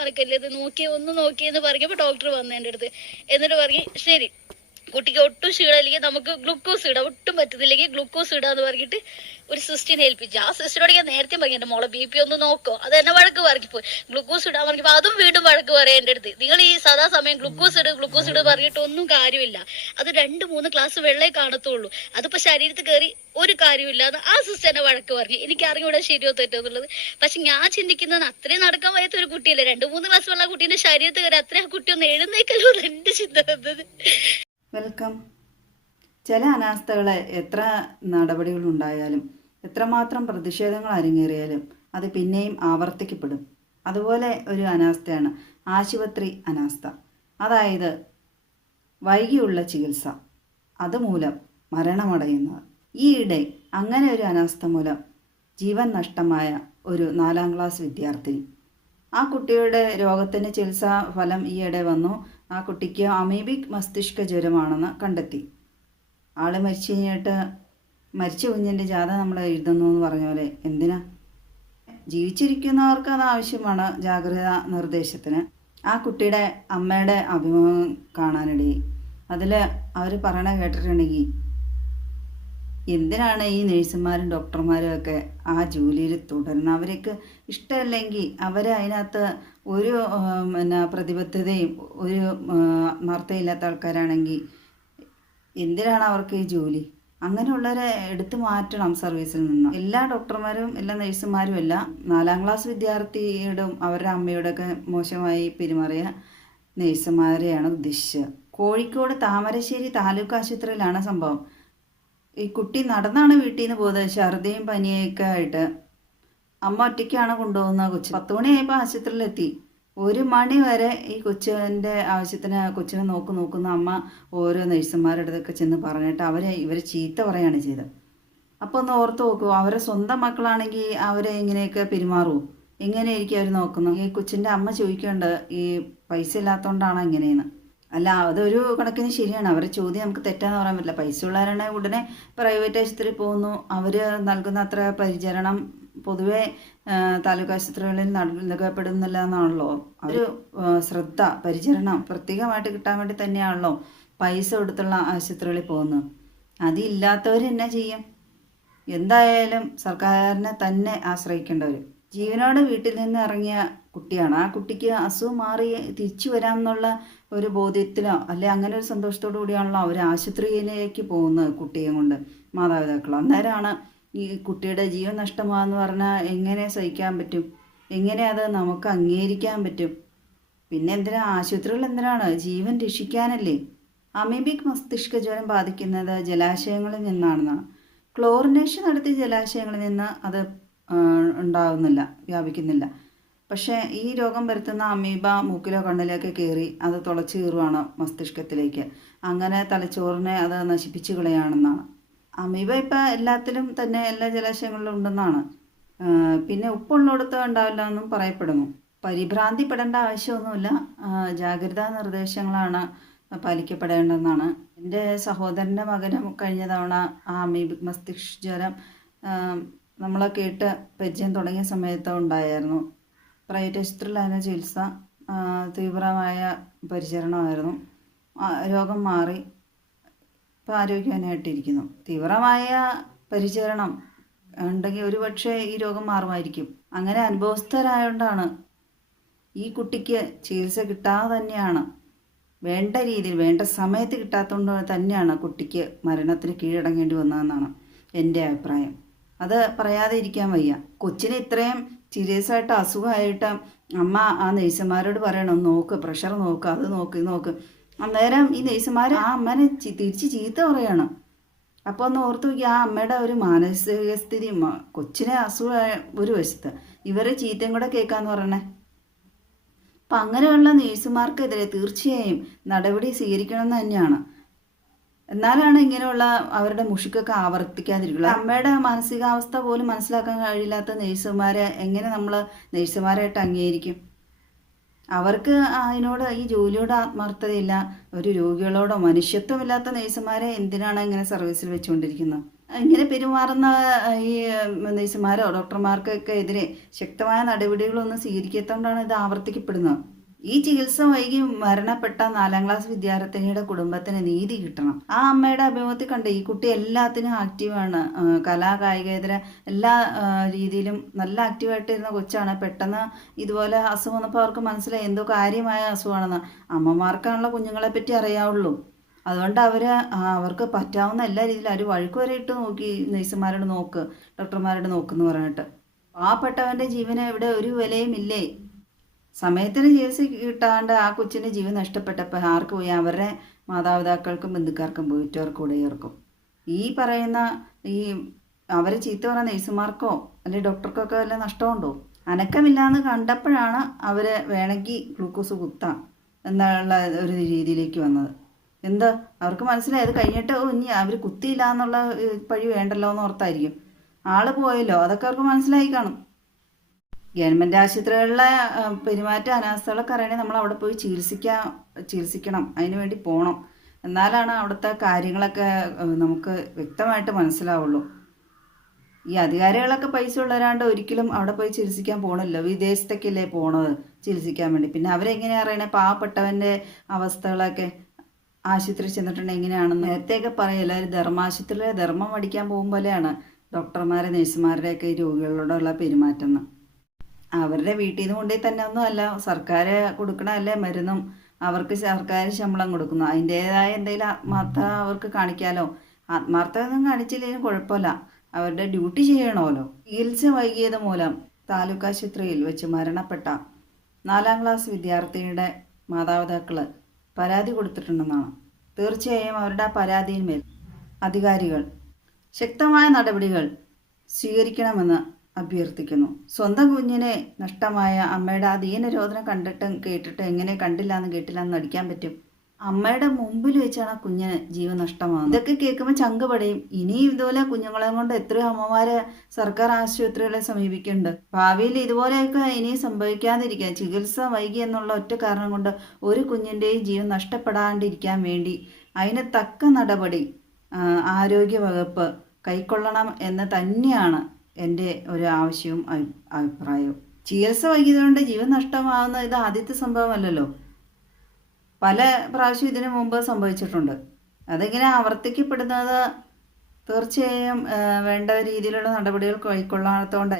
മാർക്കല്ലേ ഇത്, ഒന്ന് നോക്കിയെന്ന് പറയുമ്പോൾ ഡോക്ടർ വന്നു എൻ്റെ അടുത്ത്. എന്നിട്ട് പറഞ്ഞു ശരി കുട്ടിക്ക് ഒട്ടും ക്ഷീണമില്ലെങ്കിൽ നമുക്ക് ഗ്ലൂക്കോസ് ഇടാം, ഒട്ടും പറ്റുന്നില്ലെങ്കിൽ ഗ്ലൂക്കോസ് ഇടാന്ന് പറഞ്ഞിട്ട് ഒരു സിസ്റ്റിനെ ഏൽപ്പിച്ചു. ആ സിസ്റ്ററോട് ഞാൻ നേരത്തെ പറഞ്ഞു എൻ്റെ മോളെ BP ഒന്ന് നോക്കോ, അത് എന്നെ വഴക്ക് പറഞ്ഞിപ്പോയി. ഗ്ലൂക്കോസ് ഇടാൻ പറഞ്ഞപ്പോൾ അതും വീണ്ടും വഴക്ക് പറയാം എൻ്റെ അടുത്ത്. നിങ്ങൾ ഈ സദാ സമയം ഗ്ലൂക്കോസ് ഇട് പറഞ്ഞിട്ട് ഒന്നും കാര്യമില്ല, അത് 2-3 ഗ്ലാസ് വെള്ളേ കാണത്തുള്ളൂ, അതിപ്പോ ശരീരത്തിൽ കയറി ഒരു കാര്യമില്ല എന്ന് ആ സിസ്റ്റർ എന്നെ വഴക്ക് പറഞ്ഞു. എനിക്ക് അറിഞ്ഞൂടെ ശരിയോ തെറ്റോ എന്നുള്ളത്. പക്ഷെ ഞാൻ ചിന്തിക്കുന്നത് അത്രയും നടക്കാൻ വയ്യാത്ത ഒരു കുട്ടിയല്ലേ, 2-3 ഗ്ലാസ് വെള്ളം കുട്ടീന്റെ ശരീരത്തിൽ കയറി അത്രയും ആ കുട്ടി ഒന്ന് എഴുന്നേക്കല്ലോ എന്ന് എന്റെ ചിന്ത വന്നത്. വെൽക്കം. ചില അനാസ്ഥകളെ എത്ര നടപടികളുണ്ടായാലും എത്രമാത്രം പ്രതിഷേധങ്ങൾ അരങ്ങേറിയാലും അത് പിന്നെയും ആവർത്തിക്കപ്പെടും. അതുപോലെ ഒരു അനാസ്ഥയാണ് ആശുപത്രി അനാസ്ഥ. അതായത് വൈകിയുള്ള ചികിത്സ, അതുമൂലം മരണമടയുന്നത്. ഈയിടെ അങ്ങനെ ഒരു അനാസ്ഥ മൂലം ജീവൻ നഷ്ടമായ ഒരു 4ാം ക്ലാസ് വിദ്യാർത്ഥിനി. ആ കുട്ടിയുടെ രോഗത്തിന് ചികിത്സാ ഫലം ഈയിടെ വന്നു. ആ കുട്ടിക്ക് അമീബിക് മസ്തിഷ്ക ജ്വരമാണെന്ന് കണ്ടെത്തി. ആൾ മരിച്ചു കഴിഞ്ഞിട്ട് മരിച്ച കുഞ്ഞിൻ്റെ ജാഥ നമ്മൾ എഴുതുന്നു എന്ന് പറഞ്ഞ പോലെ എന്തിനാ? ജീവിച്ചിരിക്കുന്നവർക്ക് അത് ആവശ്യമാണ് ജാഗ്രതാ നിർദ്ദേശത്തിന്. ആ കുട്ടിയുടെ അമ്മയുടെ അഭിമുഖം കാണാനിടയിൽ അതിൽ അവർ പറയണ കേട്ടിട്ടുണ്ടെങ്കിൽ എന്തിനാണ് ഈ നേഴ്സുമാരും ഡോക്ടർമാരും ഒക്കെ ആ ജോലിയിൽ തുടരുന്നത്? അവർക്ക് ഇഷ്ടമല്ലെങ്കിൽ അവർ അതിനകത്ത് ഒരു പ്രതിബദ്ധതയും ഒരു ആത്മാർത്ഥയില്ലാത്ത ആൾക്കാരാണെങ്കിൽ എന്തിനാണ് അവർക്ക് ഈ ജോലി? അങ്ങനെയുള്ളവരെ എടുത്തു മാറ്റണം സർവീസിൽ നിന്ന്. എല്ലാ ഡോക്ടർമാരും എല്ലാ നേഴ്സുമാരും അല്ല, 4ാം ക്ലാസ് വിദ്യാർത്ഥിയോടും അവരുടെ അമ്മയോടൊക്കെ മോശമായി പെരുമാറിയ നേഴ്സുമാരെയാണ് ഉദ്ദേശിച്ചത്. കോഴിക്കോട് താമരശ്ശേരി താലൂക്ക് ആശുപത്രിയിലാണ് സംഭവം. ഈ കുട്ടി നടന്നാണ് വീട്ടിൽ നിന്ന് പോകുന്നത്. ഛർദിയും പനിയൊക്കെ ആയിട്ട് അമ്മ ഒറ്റയ്ക്കാണ് കൊണ്ടുപോകുന്നത്. 10 മണിയായപ്പോൾ ആശുപത്രിയിലെത്തി. 1 മണി വരെ ഈ കൊച്ചിൻ്റെ ആവശ്യത്തിന് കൊച്ചിനെ നോക്കുന്ന അമ്മ ഓരോ നഴ്സുമാരുടെ അടുത്തൊക്കെ ചെന്ന് പറഞ്ഞിട്ട് ഇവരെ ചീത്ത പറയുകയാണ് ചെയ്തത്. അപ്പോൾ ഒന്ന് ഓർത്ത് നോക്കൂ, അവരെ സ്വന്തം മക്കളാണെങ്കിൽ അവരെ ഇങ്ങനെയൊക്കെ പെരുമാറുമോ? എങ്ങനെയായിരിക്കും അവർ നോക്കുന്നത്? ഈ കൊച്ചിൻ്റെ അമ്മ ചോദിക്കേണ്ടത് ഈ പൈസ ഇല്ലാത്തതുകൊണ്ടാണോ ഇങ്ങനെയെന്ന്. അല്ല, അതൊരു കണക്കിന് ശരിയാണ്. അവരുടെ ചോദ്യം നമുക്ക് തെറ്റാന്ന് പറയാൻ പറ്റില്ല. പൈസ ഉള്ളവരാണെങ്കിൽ ഉടനെ പ്രൈവറ്റ് ആശുപത്രിയിൽ പോകുന്നു. അവർ നൽകുന്ന അത്ര പരിചരണം പൊതുവെ താലൂക്ക് ആശുപത്രികളിൽ നൽകപ്പെടുന്നില്ല എന്നാണല്ലോ. ഒരു ശ്രദ്ധ പരിചരണം പ്രത്യേകമായിട്ട് കിട്ടാൻ വേണ്ടി തന്നെയാണല്ലോ പൈസ കൊടുത്തുള്ള ആശുപത്രികളിൽ പോകുന്നത്. അതില്ലാത്തവർ എന്നാ ചെയ്യും? എന്തായാലും സർക്കാരിനെ തന്നെ ആശ്രയിക്കേണ്ടവർ. ജീവനോടെ വീട്ടിൽ നിന്ന് ഇറങ്ങിയ കുട്ടിയാണ്. ആ കുട്ടിക്ക് അസുഖം മാറി തിരിച്ചു വരാമെന്നുള്ള ഒരു ബോധ്യത്തിലോ അല്ലെ അങ്ങനെ ഒരു സന്തോഷത്തോടു കൂടിയാണല്ലോ അവർ ആശുപത്രിയിലേക്ക് പോകുന്നത് കുട്ടിയെ കൊണ്ട് മാതാപിതാക്കൾ. അന്നേരമാണ് ഈ കുട്ടിയുടെ ജീവൻ നഷ്ടമാണെന്ന് പറഞ്ഞാൽ എങ്ങനെ സഹിക്കാൻ പറ്റും? എങ്ങനെ അത് നമുക്ക് അംഗീകരിക്കാൻ പറ്റും? പിന്നെ എന്തിനാ ആശുപത്രികൾ? എന്തിനാണ്? ജീവൻ രക്ഷിക്കാനല്ലേ. അമീബിക് മസ്തിഷ്ക ജ്വരം ബാധിക്കുന്നത് ജലാശയങ്ങളിൽ നിന്നാണെന്നാണ്. ക്ലോറിനേഷൻ നടത്തിയ ജലാശയങ്ങളിൽ നിന്ന് അത് ഉണ്ടാവുന്നില്ല, വ്യാപിക്കുന്നില്ല. പക്ഷേ ഈ രോഗം വരുത്തുന്ന അമീബ മൂക്കിലോ കണ്ണിലേക്ക് കയറി അത് തുളച്ചു കയറുവാണ് മസ്തിഷ്കത്തിലേക്ക്. അങ്ങനെ തലച്ചോറിനെ അത് നശിപ്പിച്ചു കളയാണെന്നാണ്. അമീബ ഇപ്പം എല്ലാത്തിലും തന്നെ എല്ലാ ജലാശയങ്ങളിലും ഉണ്ടെന്നാണ്. പിന്നെ ഉപ്പുള്ളിടത്ത് ഉണ്ടാവില്ല എന്നും പറയപ്പെടുന്നു. പരിഭ്രാന്തിപ്പെടേണ്ട ആവശ്യമൊന്നുമില്ല. ജാഗ്രതാ നിർദ്ദേശങ്ങളാണ് പാലിക്കപ്പെടേണ്ടതെന്നാണ്. എൻ്റെ സഹോദരൻ്റെ മകനും കഴിഞ്ഞ തവണ ആ അമീബിക് മസ്തിഷ്ക ജ്വരം നമ്മളെ കേട്ട് പരിചയം തുടങ്ങിയ സമയത്ത് ഉണ്ടായിരുന്നു. പ്രൈവറ്റ് ആശുപത്രിയിലായിരുന്നു ചികിത്സ. തീവ്രമായ പരിചരണമായിരുന്നു. രോഗം മാറി ഇപ്പോൾ ആരോഗ്യവാനായിട്ടിരിക്കുന്നു. തീവ്രമായ പരിചരണം ഉണ്ടെങ്കിൽ ഒരുപക്ഷെ ഈ രോഗം മാറുമായിരിക്കും. അങ്ങനെ അനുഭവസ്ഥരായതുകൊണ്ടാണ് ഈ കുട്ടിക്ക് ചികിത്സ കിട്ടാതെ തന്നെയാണ്, വേണ്ട രീതിയിൽ വേണ്ട സമയത്ത് കിട്ടാത്തതുകൊണ്ട് തന്നെയാണ് കുട്ടിക്ക് മരണത്തിന് കീഴടങ്ങേണ്ടി വന്നതെന്നാണ് എൻ്റെ അഭിപ്രായം. അത് പറയാതെ ഇരിക്കാൻ വയ്യ. കൊച്ചിന് ഇത്രയും സീരിയസ് ആയിട്ട് അസുഖമായിട്ട് അമ്മ ആ നേഴ്സുമാരോട് പറയണം, നോക്ക്, പ്രഷർ നോക്ക്, അത് നോക്ക്, ഇത് നോക്ക്. അന്നേരം ഈ നേഴ്സുമാർ ആ അമ്മനെ തിരിച്ച് ചീത്ത പറയാണ്. അപ്പോൾ ഒന്ന് ഓർത്ത് നോക്കി ആ അമ്മയുടെ ഒരു മാനസിക സ്ഥിതി. കൊച്ചിനെ അസുഖം ഒരു വശത്ത്, ഇവരെ ചീത്തയും കൂടെ കേൾക്കാന്ന് പറയണേ. അപ്പം അങ്ങനെയുള്ള നേഴ്സുമാർക്കെതിരെ തീർച്ചയായും നടപടി സ്വീകരിക്കണമെന്ന് തന്നെയാണ്. എന്നാലാണ് ഇങ്ങനെയുള്ള അവരുടെ മുഷിക്കൊക്കെ ആവർത്തിക്കാതിരിക്കുള്ളൂ. അമ്മയുടെ മാനസികാവസ്ഥ പോലും മനസ്സിലാക്കാൻ കഴിയില്ലാത്ത നേഴ്സുമാരെ എങ്ങനെ നമ്മൾ നേഴ്സുമാരായിട്ട് അംഗീകരിക്കും? അവർക്ക് അതിനോട് ഈ ജോലിയോട് ആത്മാർത്ഥതയില്ല. ഒരു രോഗികളോടോ മനുഷ്യത്വമില്ലാത്ത നേഴ്സുമാരെ എന്തിനാണ് ഇങ്ങനെ സർവീസിൽ വെച്ചുകൊണ്ടിരിക്കുന്നത്? ഇങ്ങനെ പെരുമാറുന്ന ഈ നഴ്സുമാരോ ഡോക്ടർമാർക്കൊക്കെ എതിരെ ശക്തമായ നടപടികളൊന്നും സ്വീകരിക്കാത്തതുകൊണ്ടാണ് ഇത് ആവർത്തിക്കപ്പെടുന്നത്. ഈ ചികിത്സ വൈകി മരണപ്പെട്ട 4ാം ക്ലാസ് വിദ്യാർത്ഥിനിയുടെ കുടുംബത്തിന് നീതി കിട്ടണം. ആ അമ്മയുടെ അഭിമുഖത്തിൽ കണ്ട് ഈ കുട്ടി എല്ലാത്തിനും ആക്റ്റീവാണ്, കലാ കായികേതര എല്ലാ രീതിയിലും നല്ല ആക്റ്റീവായിട്ടിരുന്ന കൊച്ചാണ്. പെട്ടെന്ന് ഇതുപോലെ അസുഖം വന്നപ്പോൾ അവർക്ക് മനസ്സിലായി എന്തോ കാര്യമായ അസുഖമാണെന്ന്. അമ്മമാർക്കാണല്ലോ കുഞ്ഞുങ്ങളെ പറ്റി അറിയാവുള്ളൂ. അതുകൊണ്ട് അവർക്ക് പറ്റാവുന്ന എല്ലാ രീതിയിലും അവർ വഴുക്ക് വരെ ഇട്ട് നോക്കി, നഴ്സുമാരോട് നോക്ക്, ഡോക്ടർമാരോട് നോക്കെന്ന് പറഞ്ഞിട്ട്. പാവപ്പെട്ടവൻ്റെ ജീവന് ഇവിടെ ഒരു വിലയും ഇല്ലേ? സമയത്തിന് ചികിത്സ കിട്ടാണ്ട് ആ കൊച്ചിൻ്റെ ജീവൻ നഷ്ടപ്പെട്ടപ്പോൾ ആർക്ക് പോയി? അവരുടെ മാതാപിതാക്കൾക്കും ബന്ധുക്കാർക്കും പോയി, ഉറ്റവർക്കും ഉടയവർക്കും. ഈ പറയുന്ന അവരെ ചീത്ത പറയുന്ന നഴ്സുമാർക്കോ അല്ലെങ്കിൽ ഡോക്ടർക്കോ ഒക്കെ വല്ല നഷ്ടമുണ്ടോ? അനക്കമില്ലാന്ന് കണ്ടപ്പോഴാണ് അവർ വേണമെങ്കിൽ ഗ്ലൂക്കോസ് കുത്താം എന്നുള്ള ഒരു രീതിയിലേക്ക് വന്നത്. എന്താ അവർക്ക് മനസ്സിലായി അത് കഴിഞ്ഞിട്ട് ഇനി അവർ കുത്തിയില്ല എന്നുള്ള പഴി വേണ്ടല്ലോ എന്ന് ഓർത്തായിരിക്കും. ആള് പോയല്ലോ, അതൊക്കെ അവർക്ക് മനസ്സിലായി കാണും. ഗവൺമെൻറ് ആശുപത്രികളിലെ പെരുമാറ്റ അനാസ്ഥകളൊക്കെ അറിയണമെങ്കിൽ നമ്മൾ അവിടെ പോയി ചികിത്സിക്കണം, അതിന് വേണ്ടി പോകണം. എന്നാലാണ് അവിടുത്തെ കാര്യങ്ങളൊക്കെ നമുക്ക് വ്യക്തമായിട്ട് മനസ്സിലാവുള്ളൂ. ഈ അധികാരികളൊക്കെ പൈസ ഉള്ളവരാണ്ട് ഒരിക്കലും അവിടെ പോയി ചികിത്സിക്കാൻ പോകണമല്ലോ. വിദേശത്തേക്കല്ലേ പോണത് ചികിത്സിക്കാൻ വേണ്ടി. പിന്നെ അവരെങ്ങനെയാണ് അറിയണേ പാവപ്പെട്ടവൻ്റെ അവസ്ഥകളൊക്കെ? ആശുപത്രി ചെന്നിട്ടുണ്ടെങ്കിൽ എങ്ങനെയാണെന്ന് നേരത്തെയൊക്കെ പറയും. എല്ലാവരും ധർമാശുപത്രിയിലെ ധർമ്മം പഠിക്കാൻ പോകും പോലെയാണ് ഡോക്ടർമാരെ നഴ്സുമാരുടെയൊക്കെ ഈ രോഗികളോടുള്ള പെരുമാറ്റം. അവരുടെ വീട്ടിൽ നിന്ന് കൊണ്ടുപോയി തന്നെ ഒന്നും അല്ല, സർക്കാർ കൊടുക്കണമല്ലേ മരുന്നും, അവർക്ക് സർക്കാർ ശമ്പളം കൊടുക്കുന്നു. അതിൻ്റേതായ എന്തെങ്കിലും ആത്മാർത്ഥത അവർക്ക് കാണിക്കാമല്ലോ. ആത്മാർത്ഥത ഒന്നും കാണിച്ചില്ലെങ്കിലും കുഴപ്പമില്ല, അവരുടെ ഡ്യൂട്ടി ചെയ്യണമല്ലോ. ചികിത്സ വൈകിയത് മൂലം താലൂക്ക് ആശുപത്രിയിൽ വെച്ച് മരണപ്പെട്ട 4ാം ക്ലാസ് വിദ്യാർത്ഥിനിയുടെ മാതാപിതാക്കൾ പരാതി കൊടുത്തിട്ടുണ്ടെന്നാണ്. തീർച്ചയായും അവരുടെ ആ പരാതിയിന്മേൽ അധികാരികൾ ശക്തമായ നടപടികൾ സ്വീകരിക്കണമെന്ന് അഭ്യർത്ഥിക്കുന്നു. സ്വന്തം കുഞ്ഞിനെ നഷ്ടമായ അമ്മയുടെ ആ ദീനരോധനം കണ്ടിട്ടും കേട്ടിട്ട് എങ്ങനെ കേട്ടില്ല എന്ന് നടിക്കാൻ പറ്റും? അമ്മയുടെ മുമ്പിൽ വെച്ചാണ് ആ കുഞ്ഞിന് ജീവൻ നഷ്ടമാകുന്നത്. ഇതൊക്കെ കേൾക്കുമ്പോൾ ചങ്ക് പടയും. ഇനിയും ഇതുപോലെ കുഞ്ഞുങ്ങളെ കൊണ്ട് എത്രയോ അമ്മമാരെ സർക്കാർ ആശുപത്രികളെ സമീപിക്കുന്നുണ്ട്. ഭാവിയിൽ ഇതുപോലെയൊക്കെ ഇനിയും സംഭവിക്കാതിരിക്കാൻ, ചികിത്സ വൈകി എന്നുള്ള ഒറ്റ കാരണം കൊണ്ട് ഒരു കുഞ്ഞിൻ്റെയും ജീവൻ നഷ്ടപ്പെടാണ്ടിരിക്കാൻ വേണ്ടി അതിന് തക്ക നടപടി ആരോഗ്യവകുപ്പ് കൈക്കൊള്ളണം എന്ന് തന്നെയാണ് എൻ്റെ ഒരു ആവശ്യവും അഭിപ്രായവും. ചികിത്സ വൈകിയതുകൊണ്ട് ജീവൻ നഷ്ടമാകുന്ന ഇത് ആദ്യത്തെ സംഭവമല്ലല്ലോ. പല പ്രാവശ്യം ഇതിനു മുമ്പ് സംഭവിച്ചിട്ടുണ്ട്. അതിങ്ങനെ ആവർത്തിക്കപ്പെടുന്നത് തീർച്ചയായും വേണ്ട രീതിയിലുള്ള നടപടികൾ കൈക്കൊള്ളാത്തതുകൊണ്ടായി.